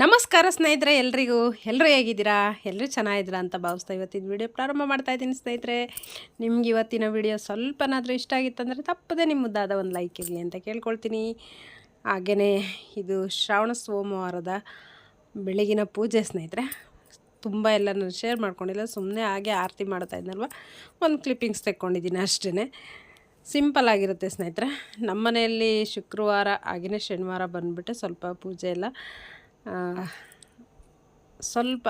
ನಮಸ್ಕಾರ ಸ್ನೇಹಿತರೆ, ಎಲ್ರಿಗೂ. ಎಲ್ಲರೂ ಹೇಗಿದ್ದೀರಾ? ಎಲ್ಲರೂ ಚೆನ್ನಾಗಿದ್ದೀರಾ ಅಂತ ಭಾವಿಸ್ತಾ ಇವತ್ತಿನ ವಿಡಿಯೋ ಪ್ರಾರಂಭ ಮಾಡ್ತಾ ಇದ್ದೀನಿ ಸ್ನೇಹಿತರೆ. ನಿಮ್ಗೆ ಇವತ್ತಿನ ವಿಡಿಯೋ ಸ್ವಲ್ಪನಾದರೂ ಇಷ್ಟ ಆಗಿತ್ತಂದರೆ ತಪ್ಪದೇ ನಿಮ್ಮ ಮುದ್ದಾದ ಒಂದು ಲೈಕ್ ಇರಲಿ ಅಂತ ಕೇಳ್ಕೊಳ್ತೀನಿ. ಹಾಗೆಯೇ ಇದು ಶ್ರಾವಣ ಸೋಮವಾರದ ಬೆಳಗಿನ ಪೂಜೆ ಸ್ನೇಹಿತರೆ. ತುಂಬ ಎಲ್ಲ ಶೇರ್ ಮಾಡ್ಕೊಂಡಿಲ್ಲ ಸುಮ್ಮನೆ ಹಾಗೆ ಆರತಿ ಮಾಡ್ತಾ ಇದ್ನಲ್ವ? ಒಂದು ಕ್ಲಿಪ್ಪಿಂಗ್ಸ್ ತೆಕ್ಕೊಂಡಿದ್ದೀನಿ ಅಷ್ಟೇ ಸಿಂಪಲ್ ಆಗಿರುತ್ತೆ ಸ್ನೇಹಿತರೆ. ನಮ್ಮ ಮನೆಯಲ್ಲಿ ಶುಕ್ರವಾರ ಹಾಗೆಯೇ ಶನಿವಾರ ಬಂದುಬಿಟ್ಟು ಸ್ವಲ್ಪ ಪೂಜೆ ಎಲ್ಲ ಸ್ವಲ್ಪ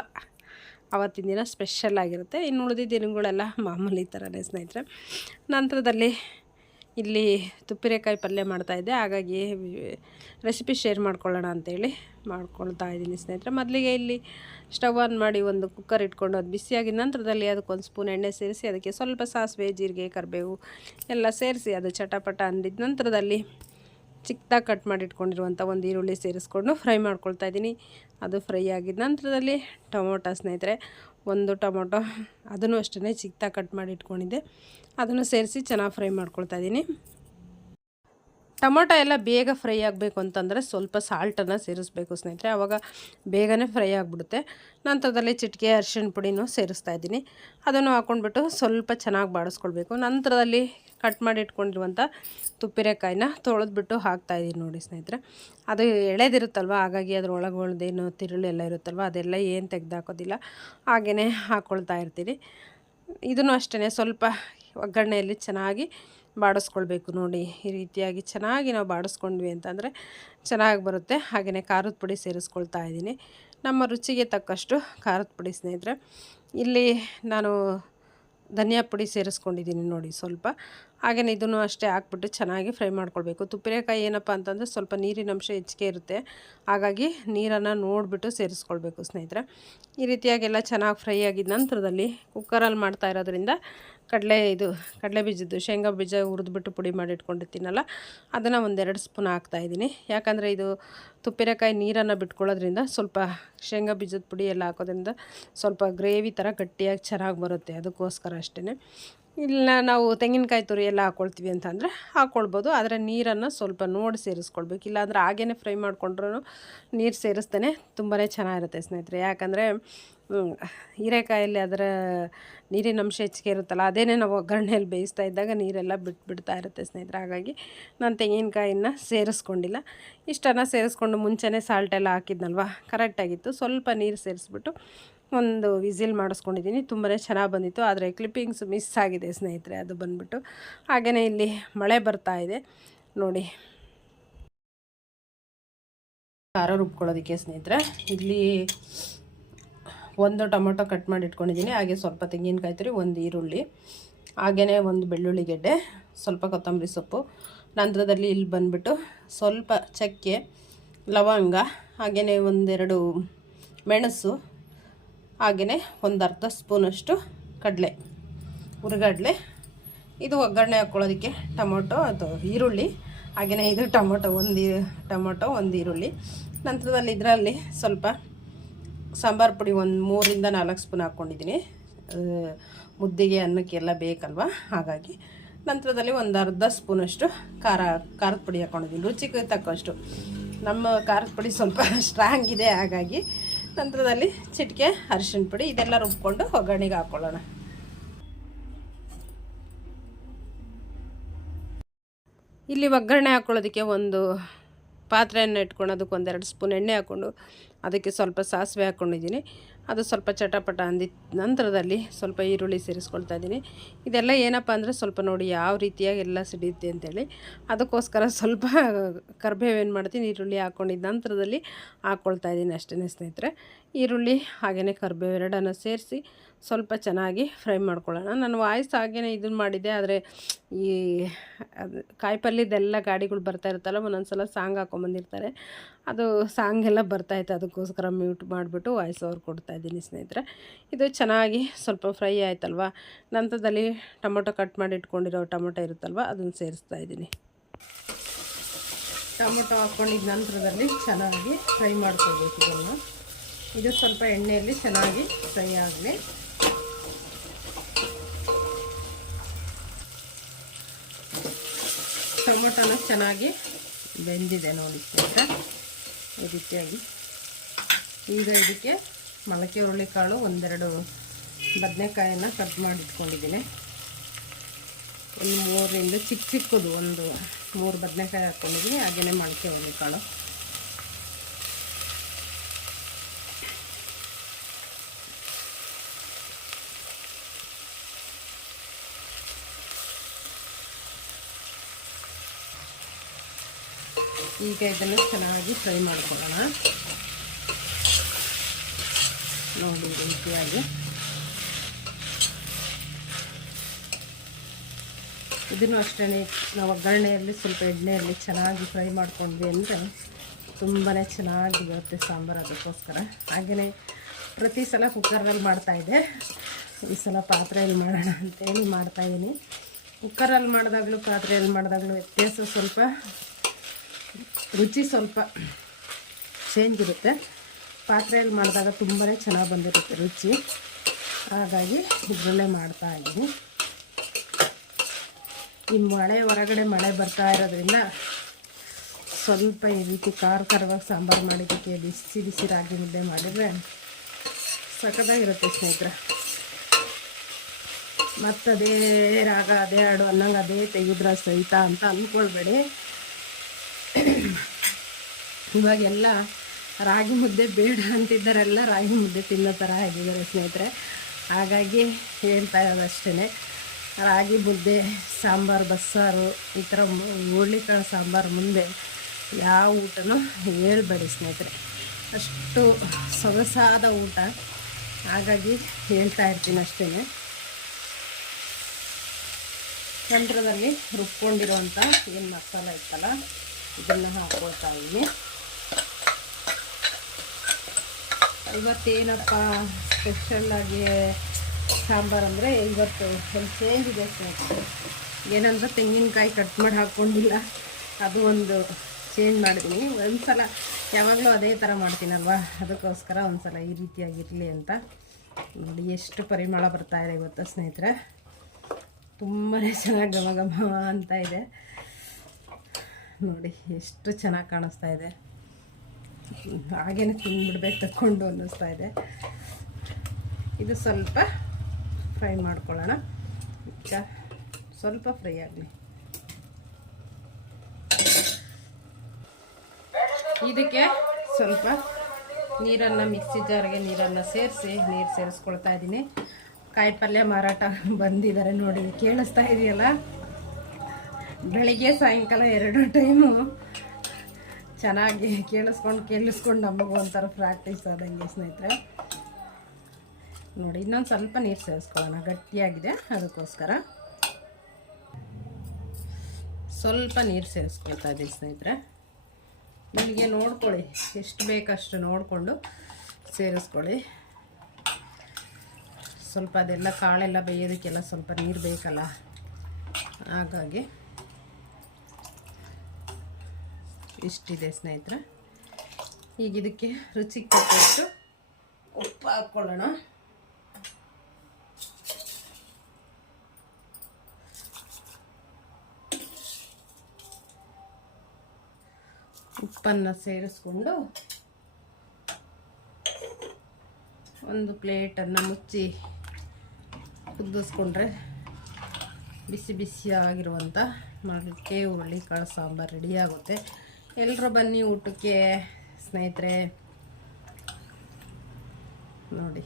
ಆವತ್ತಿನ ದಿನ ಸ್ಪೆಷಲ್ ಆಗಿರುತ್ತೆ. ಇನ್ನು ಉಳಿದಿದ್ದ ದಿನಗಳೆಲ್ಲ ಮಾಮೂಲಿ ಥರನೇ ಸ್ನೇಹಿತರೆ. ನಂತರದಲ್ಲಿ ಇಲ್ಲಿ ತುಪ್ಪಿರೆಕಾಯಿ ಪಲ್ಯ ಮಾಡ್ತಾಯಿದ್ದೆ ಹಾಗಾಗಿ ರೆಸಿಪಿ ಶೇರ್ ಮಾಡ್ಕೊಳ್ಳೋಣ ಅಂತೇಳಿ ಮಾಡ್ಕೊಳ್ತಾ ಇದ್ದೀನಿ ಸ್ನೇಹಿತರೆ. ಮೊದಲಿಗೆ ಇಲ್ಲಿ ಸ್ಟವ್ ಆನ್ ಮಾಡಿ ಒಂದು ಕುಕ್ಕರ್ ಇಟ್ಕೊಂಡು ಅದು ಬಿಸಿಯಾಗಿ ನಂತರದಲ್ಲಿ ಅದಕ್ಕೊಂದು ಸ್ಪೂನ್ ಎಣ್ಣೆ ಸೇರಿಸಿ ಅದಕ್ಕೆ ಸ್ವಲ್ಪ ಸಾಸಿವೆ ಜೀರಿಗೆ ಕರಿಬೇವು ಎಲ್ಲ ಸೇರಿಸಿ ಅದು ಚಟಪಟ ಅಂದಿದ್ದ ನಂತರದಲ್ಲಿ ಚಿಕ್ಕದಾಗಿ ಕಟ್ ಮಾಡಿ ಇಟ್ಕೊಂಡಿರುವಂಥ ಒಂದು ಈರುಳ್ಳಿ ಸೇರಿಸ್ಕೊಂಡು ಫ್ರೈ ಮಾಡ್ಕೊಳ್ತಾ ಇದ್ದೀನಿ. ಅದು ಫ್ರೈ ಆಗಿದ ನಂತರದಲ್ಲಿ ಟೊಮೊಟೊ ಸ್ನೇಹಿತರೆ, ಒಂದು ಟೊಮೊಟೊ ಅದನ್ನು ಅಷ್ಟೇ ಚಿಕ್ಕದಾಗಿ ಕಟ್ ಮಾಡಿ ಇಟ್ಕೊಂಡಿದ್ದೆ ಅದನ್ನು ಸೇರಿಸಿ ಚೆನ್ನಾಗಿ ಫ್ರೈ ಮಾಡ್ಕೊಳ್ತಾ ಇದ್ದೀನಿ. ಟೊಮೊಟೊ ಎಲ್ಲ ಬೇಗ ಫ್ರೈ ಆಗಬೇಕು ಅಂತಂದರೆ ಸ್ವಲ್ಪ ಸಾಲ್ಟನ್ನು ಸೇರಿಸ್ಬೇಕು ಸ್ನೇಹಿತರೆ. ಆವಾಗ ಬೇಗನೆ ಫ್ರೈ ಆಗಿಬಿಡುತ್ತೆ. ನಂತರದಲ್ಲಿ ಚಿಟಿಕೆ, ಅರಿಶಿಣ ಪುಡಿನೂ ಸೇರಿಸ್ತಾ ಇದ್ದೀನಿ. ಅದನ್ನು ಹಾಕ್ಕೊಂಡ್ಬಿಟ್ಟು ಸ್ವಲ್ಪ ಚೆನ್ನಾಗಿ ಬಾಡಿಸ್ಕೊಳ್ಬೇಕು. ನಂತರದಲ್ಲಿ ಕಟ್ ಮಾಡಿ ಇಟ್ಕೊಂಡಿರುವಂಥ ತುಪ್ಪಿರೆಕಾಯಿನ ತೊಳೆದ್ಬಿಟ್ಟು ಹಾಕ್ತಾ ಇದ್ದೀನಿ ನೋಡಿ ಸ್ನೇಹಿತರೆ. ಅದು ಎಳೆದಿರುತ್ತಲ್ವ? ಹಾಗಾಗಿ ಅದ್ರ ಒಳಗೊಳ್ದೇನು ತಿರುಳು ಎಲ್ಲ ಇರುತ್ತಲ್ವ? ಅದೆಲ್ಲ ಏನು ತೆಗೆದಾಕೋದಿಲ್ಲ. ಹಾಗೆಯೇ ಹಾಕ್ಕೊಳ್ತಾ ಇರ್ತೀನಿ. ಇದನ್ನು ಅಷ್ಟೇ ಸ್ವಲ್ಪ ಒಗ್ಗರಣೆಯಲ್ಲಿ ಚೆನ್ನಾಗಿ ಬಾಡಿಸ್ಕೊಳ್ಬೇಕು ನೋಡಿ. ಈ ರೀತಿಯಾಗಿ ಚೆನ್ನಾಗಿ ನಾವು ಬಾಡಿಸ್ಕೊಂಡ್ವಿ ಅಂತಂದರೆ ಚೆನ್ನಾಗಿ ಬರುತ್ತೆ. ಹಾಗೆಯೇ ಖಾರದ ಪುಡಿ ಸೇರಿಸ್ಕೊಳ್ತಾ ಇದ್ದೀನಿ. ನಮ್ಮ ರುಚಿಗೆ ತಕ್ಕಷ್ಟು ಖಾರದ ಪುಡಿ ಸ್ನೇಹಿತರೆ. ಇಲ್ಲಿ ನಾನು ಧನಿಯಾ ಪುಡಿ ಸೇರಿಸ್ಕೊಂಡಿದ್ದೀನಿ ನೋಡಿ ಸ್ವಲ್ಪ. ಹಾಗೆಯೇ ಇದನ್ನು ಅಷ್ಟೇ ಹಾಕ್ಬಿಟ್ಟು ಚೆನ್ನಾಗಿ ಫ್ರೈ ಮಾಡ್ಕೊಳ್ಬೇಕು. ತುಪ್ಪಿನಕಾಯಿ ಏನಪ್ಪ ಅಂತಂದರೆ ಸ್ವಲ್ಪ ನೀರಿನ ಅಂಶ ಹೆಚ್ಚಿಗೆ ಇರುತ್ತೆ. ಹಾಗಾಗಿ ನೀರನ್ನು ನೋಡಿಬಿಟ್ಟು ಸೇರಿಸ್ಕೊಳ್ಬೇಕು ಸ್ನೇಹಿತರೆ. ಈ ರೀತಿಯಾಗೆಲ್ಲ ಚೆನ್ನಾಗಿ ಫ್ರೈ ಆಗಿದ ನಂತರದಲ್ಲಿ ಕುಕ್ಕರಲ್ಲಿ ಮಾಡ್ತಾ ಇರೋದ್ರಿಂದ ಕಡಲೆ ಇದು, ಕಡಲೆ ಬೀಜದ್ದು, ಶೇಂಗಾ ಬೀಜ ಹುರಿದ್ಬಿಟ್ಟು ಪುಡಿ ಮಾಡಿ ಇಟ್ಕೊಂಡಿರ್ತೀನಲ್ಲ, ಅದನ್ನು ಒಂದೆರಡು ಸ್ಪೂನ್ ಹಾಕ್ತಾಯಿದ್ದೀನಿ ಯಾಕಂದರೆ ಇದು ತುಪ್ಪಿರೆಕಾಯಿ ನೀರನ್ನು ಬಿಟ್ಕೊಳ್ಳೋದ್ರಿಂದ ಸ್ವಲ್ಪ ಶೇಂಗಾ ಬೀಜದ ಪುಡಿ ಎಲ್ಲ ಹಾಕೋದ್ರಿಂದ ಸ್ವಲ್ಪ ಗ್ರೇವಿ ಥರ ಗಟ್ಟಿಯಾಗಿ ಚೆನ್ನಾಗಿ ಬರುತ್ತೆ, ಅದಕ್ಕೋಸ್ಕರ ಅಷ್ಟೇ ಇಲ್ಲ ನಾವು ತೆಂಗಿನಕಾಯಿ ತುರಿ ಎಲ್ಲ ಹಾಕ್ಕೊಳ್ತೀವಿ ಅಂತಂದರೆ ಹಾಕ್ಕೊಳ್ಬೋದು ಆದರೆ ನೀರನ್ನು ಸ್ವಲ್ಪ ನೋಡಿ ಸೇರಿಸ್ಕೊಳ್ಬೇಕು. ಇಲ್ಲಾಂದರೆ ಹಾಗೇ ಫ್ರೈ ಮಾಡಿಕೊಂಡ್ರೂ ನೀರು ಸೇರಿಸ್ತೇನೆ ತುಂಬಾ ಚೆನ್ನಾಗಿರುತ್ತೆ ಸ್ನೇಹಿತರೆ. ಯಾಕಂದರೆ ಹೀರೆಕಾಯಲ್ಲಿ ಅದರ ನೀರಿನ ಅಂಶ ಹೆಚ್ಚಿಗೆ ಇರುತ್ತಲ್ಲ, ಅದೇನೇ ನಾವು ಒಗ್ಗರಣೆಯಲ್ಲಿ ಬೇಯಿಸ್ತಾ ಇದ್ದಾಗ ನೀರೆಲ್ಲ ಬಿಟ್ಬಿಡ್ತಾ ಇರುತ್ತೆ ಸ್ನೇಹಿತರೆ. ಹಾಗಾಗಿ ನಾನು ತೆಂಗಿನಕಾಯಿನ ಸೇರಿಸ್ಕೊಂಡಿಲ್ಲ. ಇಷ್ಟನ್ನು ಸೇರಿಸ್ಕೊಂಡು ಮುಂಚೆನೇ ಸಾಲ್ಟ್ ಎಲ್ಲ ಹಾಕಿದ್ನಲ್ವ? ಕರೆಕ್ಟಾಗಿತ್ತು ಸ್ವಲ್ಪ ನೀರು ಸೇರಿಸ್ಬಿಟ್ಟು ಒಂದು ವಿಸಿಲ್ ಮಾಡಿಸ್ಕೊಂಡಿದ್ದೀನಿ. ತುಂಬಾ ಚೆನ್ನಾಗಿ ಬಂದಿತ್ತು. ಆದರೆ ಕ್ಲಿಪ್ಪಿಂಗ್ಸ್ ಮಿಸ್ ಆಗಿದೆ ಸ್ನೇಹಿತರೆ, ಅದು ಬಂದ್ಬಿಟ್ಟು. ಹಾಗೆಯೇ ಇಲ್ಲಿ ಮಳೆ ಬರ್ತಾ ಇದೆ. ನೋಡಿ. ಖಾರ ರುಬ್ಕೊಳ್ಳೋದಕ್ಕೆ ಸ್ನೇಹಿತರೆ, ಇಲ್ಲಿ ಒಂದು ಟೊಮೊಟೊ ಕಟ್ ಮಾಡಿ ಇಟ್ಕೊಂಡಿದ್ದೀನಿ. ಹಾಗೆ ಸ್ವಲ್ಪ ತೆಂಗಿನಕಾಯಿ ತುರಿ, ಒಂದು ಈರುಳ್ಳಿ ಹಾಗೆಯೇ ಒಂದು ಬೆಳ್ಳುಳ್ಳಿ ಗೆಡ್ಡೆ, ಸ್ವಲ್ಪ ಕೊತ್ತಂಬರಿ ಸೊಪ್ಪು. ನಂತರದಲ್ಲಿ ಇಲ್ಲಿ ಬಂದುಬಿಟ್ಟು ಸ್ವಲ್ಪ ಚಕ್ಕೆ, ಲವಂಗ ಹಾಗೆಯೇ ಒಂದೆರಡು ಮೆಣಸು ಹಾಗೆಯೇ ಒಂದು ಅರ್ಧ ಸ್ಪೂನಷ್ಟು ಕಡಲೆ, ಹುರಿಗಡಲೆ. ಇದು ಒಗ್ಗರಣೆ ಹಾಕ್ಕೊಳ್ಳೋದಕ್ಕೆ ಟೊಮೊಟೊ ಅಥವಾ ಈರುಳ್ಳಿ ಹಾಗೆಯೇ ಇದು ಟೊಮೊಟೊ, ಒಂದು ಟೊಮೊಟೊ, ಒಂದು ಈರುಳ್ಳಿ. ನಂತರದಲ್ಲಿ ಇದರಲ್ಲಿ ಸ್ವಲ್ಪ ಸಾಂಬಾರು ಪುಡಿ ಒಂದು ಮೂರಿಂದ ನಾಲ್ಕು ಸ್ಪೂನ್ ಹಾಕ್ಕೊಂಡಿದ್ದೀನಿ ಮುದ್ದೆಗೆ ಅನ್ನಕ್ಕೆಲ್ಲ ಬೇಕಲ್ವ? ಹಾಗಾಗಿ ನಂತರದಲ್ಲಿ ಒಂದು ಅರ್ಧ ಸ್ಪೂನಷ್ಟು ಖಾರ, ಖಾರದ ಪುಡಿ ಹಾಕ್ಕೊಂಡಿದ್ದೀನಿ ರುಚಿಗೆ ತಕ್ಕಷ್ಟು. ನಮ್ಮ ಖಾರದ ಪುಡಿ ಸ್ವಲ್ಪ ಸ್ಟ್ರಾಂಗ್ ಇದೆ, ಹಾಗಾಗಿ ನಂತರದಲ್ಲಿ ಚಿಟಿಕೆ, ಅರಿಶಿಣ ಪುಡಿ ಇದೆಲ್ಲ ರುಬ್ಕೊಂಡು ಒಗ್ಗರಣೆಗೆ ಹಾಕ್ಕೊಳ್ಳೋಣ ಇಲ್ಲಿ ಒಗ್ಗರಣೆ ಹಾಕ್ಕೊಳ್ಳೋದಕ್ಕೆ ಒಂದು ಪಾತ್ರೆಯನ್ನು ಇಟ್ಕೊಂಡು ಅದಕ್ಕೆ ಒಂದೆರಡು ಸ್ಪೂನ್ ಎಣ್ಣೆ ಹಾಕ್ಕೊಂಡು ಅದಕ್ಕೆ ಸ್ವಲ್ಪ ಸಾಸಿವೆ ಹಾಕ್ಕೊಂಡಿದ್ದೀನಿ. ಅದು ಸ್ವಲ್ಪ ಚಟಪಟ ಅಂದಿದ ನಂತರದಲ್ಲಿ ಸ್ವಲ್ಪ ಈರುಳ್ಳಿ ಸೇರಿಸ್ಕೊಳ್ತಾ ಇದ್ದೀನಿ. ಇದೆಲ್ಲ ಏನಪ್ಪ ಅಂದರೆ ಸ್ವಲ್ಪ ನೋಡಿ ಯಾವ ರೀತಿಯಾಗಿ ಎಲ್ಲ ಸಿಡಿಯುತ್ತೆ ಅಂತೇಳಿ. ಅದಕ್ಕೋಸ್ಕರ ಸ್ವಲ್ಪ ಕರ್ಬೇವೇನು ಮಾಡ್ತೀನಿ ಈರುಳ್ಳಿ ಹಾಕ್ಕೊಂಡಿದ್ದ ನಂತರದಲ್ಲಿ ಹಾಕ್ಕೊಳ್ತಾ ಇದ್ದೀನಿ ಅಷ್ಟೇ ಸ್ನೇಹಿತರೆ. ಈರುಳ್ಳಿ ಹಾಗೆಯೇ ಕರ್ಬೇವು ಎರಡನ್ನು ಸೇರಿಸಿ ಸ್ವಲ್ಪ ಚೆನ್ನಾಗಿ ಫ್ರೈ ಮಾಡ್ಕೊಳ್ಳೋಣ. ನಾನು ವಾಯ್ಸ್ ಹಾಗೇ ಇದನ್ನು ಮಾಡಿದ್ದೆ, ಆದರೆ ಈ ಅದು ಕಾಯಿಪಲ್ಯದೆಲ್ಲ ಗಾಡಿಗಳು ಬರ್ತಾ ಇರುತ್ತಲ್ಲ ಒಂದೊಂದು ಸಲ ಸಾಂಗ್ ಹಾಕೊಂಬಂದಿರ್ತಾರೆ. ಅದು ಸಾಂಗ್ ಎಲ್ಲ ಬರ್ತಾಯಿತ್ತು ಅದಕ್ಕೋಸ್ಕರ ಮ್ಯೂಟ್ ಮಾಡಿಬಿಟ್ಟು ವಾಯ್ಸ್ ಓವರ್ ಕೊಡ್ತಾ ಇದ್ದೀನಿ ಸ್ನೇಹಿತರೆ. ಇದು ಚೆನ್ನಾಗಿ ಸ್ವಲ್ಪ ಫ್ರೈ ಆಯ್ತಲ್ವ? ನಂತರದಲ್ಲಿ ಟೊಮೊಟೊ ಕಟ್ ಮಾಡಿ ಇಟ್ಕೊಂಡಿರೋ ಟೊಮೊಟೊ ಇರುತ್ತಲ್ವ, ಅದನ್ನು ಸೇರಿಸ್ತಾ ಇದ್ದೀನಿ. ಟೊಮೊಟೊ ಹಾಕ್ಕೊಂಡಿದ್ದ ನಂತರದಲ್ಲಿ ಚೆನ್ನಾಗಿ ಫ್ರೈ ಮಾಡ್ಕೊಳ್ಬೇಕು ಇದನ್ನು. ಇದು ಸ್ವಲ್ಪ ಎಣ್ಣೆಯಲ್ಲಿ ಚೆನ್ನಾಗಿ ಫ್ರೈ ಆಗಲಿ ಟೊಮೊಟೊನ ಚೆನ್ನಾಗಿ ಬೆಂದಿದೆ ನೋಡಿ ಸ್ನೇಹಿತರೆ ಈ ರೀತಿಯಾಗಿ. ಈಗ ಇದಕ್ಕೆ ಮೊಳಕೆ ಹುರುಳಿಕಾಳು ಒಂದೆರಡು ಬದನೆಕಾಯನ್ನು ಕಟ್ ಮಾಡಿಟ್ಕೊಂಡಿದ್ದೀನಿ. ಒಂದು ಮೂರರಿಂದ ಚಿಕ್ಕ ಚಿಕ್ಕದು ಒಂದು ಮೂರು ಬದನೆಕಾಯಿ ಹಾಕ್ಕೊಂಡಿದ್ದೀನಿ ಹಾಗೆಯೇ ಮೊಳಕೆ ಹುರುಳಿಕಾಳು. ಈಗ ಇದನ್ನು ಚೆನ್ನಾಗಿ ಫ್ರೈ ಮಾಡ್ಕೊಳ್ಳೋಣ. ನೋಡಿ ರೀತಿಯಾಗಿ. ಇದನ್ನು ಅಷ್ಟೇ ನಾವು ಒಗ್ಗರಣೆಯಲ್ಲಿ ಸ್ವಲ್ಪ ಎಣ್ಣೆಯಲ್ಲಿ ಚೆನ್ನಾಗಿ ಫ್ರೈ ಮಾಡ್ಕೊಂಡ್ವಿ ಅಂದರೆ ತುಂಬಾ ಚೆನ್ನಾಗಿ ಬರುತ್ತೆ ಸಾಂಬಾರು ಅದಕ್ಕೋಸ್ಕರ. ಹಾಗೆಯೇ ಪ್ರತಿ ಸಲ ಕುಕ್ಕರ್ನಲ್ಲಿ ಮಾಡ್ತಾಯಿದ್ದೆ ಈ ಸಲ ಪಾತ್ರೆಯಲ್ಲಿ ಮಾಡೋಣ ಅಂತೇಳಿ ಮಾಡ್ತಾಯಿದ್ದೀನಿ ಕುಕ್ಕರಲ್ಲಿ ಮಾಡಿದಾಗಲೂ, ಪಾತ್ರೆಯಲ್ಲಿ ಮಾಡಿದಾಗಲೂ ವ್ಯತ್ಯಾಸ ಸ್ವಲ್ಪ ರುಚಿ ಸ್ವಲ್ಪ ಚೇಂಜ್ ಇರುತ್ತೆ. ಪಾತ್ರೆಯಲ್ಲಿ ಮಾಡಿದಾಗ ತುಂಬಾ ಚೆನ್ನಾಗಿ ಬಂದಿರುತ್ತೆ ರುಚಿ. ಹಾಗಾಗಿ ಇದರಲ್ಲೇ ಮಾಡ್ತಾ ಇದ್ದೀನಿ. ಈ ಮಳೆ ಹೊರಗಡೆ ಮಳೆ ಬರ್ತಾ ಇರೋದ್ರಿಂದ ಸ್ವಲ್ಪ ಈ ರೀತಿ ಖಾರ ಖಾರವಾಗಿ ಸಾಂಬಾರು ಮಾಡಿದ್ದಕ್ಕೆ ಬಿಸಿ ಬಿಸಿ ರಾಗಿ ಮುದ್ದೆ ಮಾಡಿದರೆ ಸಖತ್ತಾಗಿರುತ್ತೆ ಸ್ನೇಹಿತರೆ. ಮತ್ತದೇ ರಾಗ, ಅದೇ ಹಾಡು ಅನ್ನಂಗೆ ಅದೇ ತೆಗೆದ್ರ ಸಹಿತ ಅಂತ ಅಂದ್ಕೊಳ್ಬೇಡಿ ಇವಾಗೆಲ್ಲ ರಾಗಿ ಮುದ್ದೆ ಬೇಡ ಅಂತಿದ್ದಾರೆಲ್ಲ ರಾಗಿ ಮುದ್ದೆ ತಿನ್ನೋ ಥರ ಆಗಿದ್ದಾರೆ ಸ್ನೇಹಿತರೆ. ಹಾಗಾಗಿ ಹೇಳ್ತಾ ಇರೋದು ಅಷ್ಟೇ ರಾಗಿ ಮುದ್ದೆ, ಸಾಂಬಾರು, ಬಸ್ಸಾರು, ಈ ಥರ ಹುರುಳಿಕಾಳು, ಸಾಂಬಾರು ಮುಂದೆ ಯಾವ ಊಟನೂ ಹೇಳ್ಬೇಡಿ ಸ್ನೇಹಿತರೆ. ಅಷ್ಟು ಸೊಗಸಾದ ಊಟ. ಹಾಗಾಗಿ ಹೇಳ್ತಾ ಇರ್ತೀನಿ ಅಷ್ಟೇ ನಂತರದಲ್ಲಿ ರುಬ್ಕೊಂಡಿರೋಂಥ ಏನು ಮಸಾಲ ಇತ್ತಲ್ಲ, ಇದನ್ನು ಹಾಕ್ಕೊಳ್ತಾ ಇದ್ದೀನಿ. ಇವತ್ತೇನಪ್ಪ ಸ್ಪೆಷಲ್ಲಾಗಿ ಸಾಂಬಾರು ಅಂದರೆ ಇವತ್ತು ಸ್ವಲ್ಪ ಚೇಂಜ್ ಇದೆ ಸ್ನೇಹಿತರೆ ಏನಂದ್ರೆ ತೆಂಗಿನಕಾಯಿ ಕಟ್ ಮಾಡಿ ಹಾಕ್ಕೊಂಡಿಲ್ಲ ಅದು ಒಂದು ಚೇಂಜ್ ಮಾಡಿದ್ದೀನಿ ಒಂದು ಸಲ ಯಾವಾಗಲೂ ಅದೇ ಥರ ಮಾಡ್ತೀನಲ್ವ? ಅದಕ್ಕೋಸ್ಕರ ಒಂದು ಸಲ ಈ ರೀತಿಯಾಗಿರಲಿ ಅಂತ ನೋಡಿ ಎಷ್ಟು ಪರಿಮಳ ಬರ್ತಾ ಇದೆ ಇವತ್ತು ಸ್ನೇಹಿತರೆ? ತುಂಬಾ ಚೆನ್ನಾಗಿ ಘಮ ಘಮ ಅಂತ ಇದೆ. ನೋಡಿ ಎಷ್ಟು ಚೆನ್ನಾಗಿ ಕಾಣಿಸ್ತಾ ಇದೆ. ಹಾಗೇನೆ ತಿಂದ್ಬಿಡ್ಬೇಕು ತಕ್ಕೊಂಡು ಅನ್ನಿಸ್ತಾ ಇದೆ. ಇದು ಸ್ವಲ್ಪ ಫ್ರೈ ಮಾಡ್ಕೊಳ್ಳೋಣ. ಸ್ವಲ್ಪ ಫ್ರೈ ಆಗಲಿ. ಇದಕ್ಕೆ ಸ್ವಲ್ಪ ನೀರನ್ನು ಮಿಕ್ಸಿ ಜಾರ್ಗೆ ನೀರನ್ನು ಸೇರಿಸಿ ನೀರು ಸೇರಿಸ್ಕೊಳ್ತಾ ಇದ್ದೀನಿ. ಕಾಯಿ ಪಲ್ಯ ಮಾರಾಟ ಬಂದಿದ್ದಾರೆ ನೋಡಿ, ಕೇಳಿಸ್ತಾ ಇದೆಯಲ್ಲ? ಬೆಳಿಗ್ಗೆ ಸಾಯಂಕಾಲ ಎರಡು ಟೈಮು ಚೆನ್ನಾಗಿ ಕೇಳಿಸ್ಕೊಂಡು ಕೇಳಿಸ್ಕೊಂಡು ನಮಗೂ ಒಂಥರ ಪ್ರಾಕ್ಟೀಸ್ ಆದಂಗೆ ಸ್ನೇಹಿತರೆ. ನೋಡಿ, ಇನ್ನೊಂದು ಸ್ವಲ್ಪ ನೀರು ಸೇರಿಸ್ಕೊಳ್ಳೋಣ. ಗಟ್ಟಿಯಾಗಿದೆ, ಅದಕ್ಕೋಸ್ಕರ. ಸ್ವಲ್ಪ ನೀರು ಸೇರಿಸ್ಕೊಳ್ತಾ ಇದ್ದೀನಿ ಸ್ನೇಹಿತರೆ. ನಿಮಗೆ ನೋಡ್ಕೊಳ್ಳಿ, ಎಷ್ಟು ಬೇಕಷ್ಟು ನೋಡಿಕೊಂಡು ಸೇರಿಸ್ಕೊಳ್ಳಿ. ಸ್ವಲ್ಪ ಅದೆಲ್ಲ ಕಾಳೆಲ್ಲ ಬೇಯೋದಕ್ಕೆಲ್ಲ ಸ್ವಲ್ಪ ನೀರು ಬೇಕಲ್ಲ? ಹಾಗಾಗಿ ಇಷ್ಟಿದೆ ಸ್ನೇಹಿತರೆ. ಈಗ ಇದಕ್ಕೆ ರುಚಿಗೆ ತಕ್ಕಷ್ಟು ಉಪ್ಪು ಹಾಕ್ಕೊಳ್ಳೋಣ. ಉಪ್ಪನ್ನು ಸೇರಿಸ್ಕೊಂಡು ಒಂದು ಪ್ಲೇಟನ್ನು ಮುಚ್ಚಿ ಕುದಿಸ್ಕೊಂಡ್ರೆ ಬಿಸಿ ಬಿಸಿಯಾಗಿರುವಂಥ ಮಾಡಲಿಕ್ಕೆ ಹುರುಳಿ, ಕಾಳು ಸಾಂಬಾರು ರೆಡಿಯಾಗುತ್ತೆ ಎಲ್ಲರೂ ಬನ್ನಿ ಊಟಕ್ಕೆ, ಸ್ನೇಹಿತರೆ. ನೋಡಿ,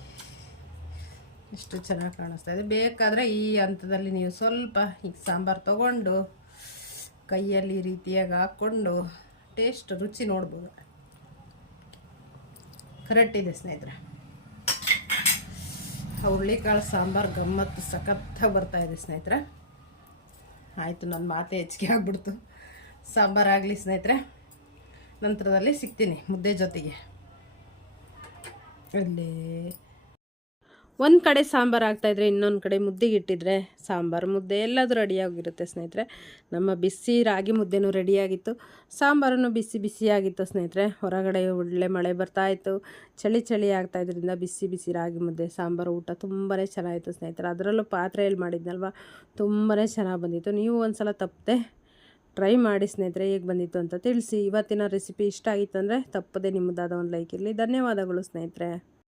ಎಷ್ಟು ಚೆನ್ನಾಗಿ ಕಾಣಿಸ್ತಾ ಇದೆ. ಬೇಕಾದರೆ ಈ ಹಂತದಲ್ಲಿ ನೀವು ಸ್ವಲ್ಪ ಈಗ ಸಾಂಬಾರು ತಗೊಂಡು, ಕೈಯಲ್ಲಿ ರೀತಿಯಾಗಿ ಹಾಕ್ಕೊಂಡು ಟೇಸ್ಟ್ ರುಚಿ ನೋಡ್ಬೋದು. ಕರೆಕ್ಟ್ ಇದೆ, ಸ್ನೇಹಿತರೆ. ಹುರುಳಿಕಾಳು ಸಾಂಬಾರು ಗಮ್ಮತ್ತು, ಸಖತ್ತಾಗಿ ಬರ್ತಾ ಇದೆ, ಸ್ನೇಹಿತರೆ. ಆಯಿತು ನನ್ನ ಮಾತೆ ಹೆಚ್ಚಿಗೆ ಆಗ್ಬಿಡ್ತು. ಸಾಂಬಾರಾಗಲಿ ಸ್ನೇಹಿತರೆ. ನಂತರದಲ್ಲಿ ಸಿಗ್ತೀನಿ ಮುದ್ದೆ ಜೊತೆಗೆ. ಅಲ್ಲಿ ಒಂದು ಕಡೆ ಸಾಂಬಾರು ಆಗ್ತಾಯಿದ್ರೆ ಇನ್ನೊಂದು ಕಡೆ ಮುದ್ದೆಗೆ ಇಟ್ಟಿದ್ರೆ ಸಾಂಬಾರು ಮುದ್ದೆ ಎಲ್ಲದೂ ರೆಡಿಯಾಗಿರುತ್ತೆ ಸ್ನೇಹಿತರೆ. ನಮ್ಮ ಬಿಸಿ ರಾಗಿ ಮುದ್ದೆನೂ ರೆಡಿಯಾಗಿತ್ತು ಸಾಂಬಾರನ್ನು ಬಿಸಿ ಬಿಸಿಯಾಗಿತ್ತು ಸ್ನೇಹಿತರೆ. ಹೊರಗಡೆ ಒಳ್ಳೆ ಮಳೆ ಬರ್ತಾಯಿತ್ತು ಚಳಿ ಚಳಿ ಆಗ್ತಾಯಿದ್ರಿಂದ ಬಿಸಿ ಬಿಸಿ ರಾಗಿ ಮುದ್ದೆ, ಸಾಂಬಾರು, ಊಟ ತುಂಬಾ ಚೆನ್ನಾಗಿತ್ತು ಸ್ನೇಹಿತರೆ. ಅದರಲ್ಲೂ ಪಾತ್ರೆಯಲ್ಲಿ ಮಾಡಿದ್ನಲ್ವ? ತುಂಬಾ ಚೆನ್ನಾಗಿ ಬಂದಿತ್ತು. ನೀವು ಒಂದು ಸಲ ತಪ್ಪದೆ ಟ್ರೈ ಮಾಡಿ ಸ್ನೇಹಿತರೆ ಹೇಗೆ ಬಂದಿತ್ತು ಅಂತ ತಿಳಿಸಿ. ಇವತ್ತಿನ ರೆಸಿಪಿ ಇಷ್ಟ ಆಗಿತ್ತು ಅಂದರೆ ತಪ್ಪದೇ ನಿಮ್ಮದಾದ ಒಂದು ಲೈಕ್ ಇರಲಿ. ಧನ್ಯವಾದಗಳು ಸ್ನೇಹಿತರೆ.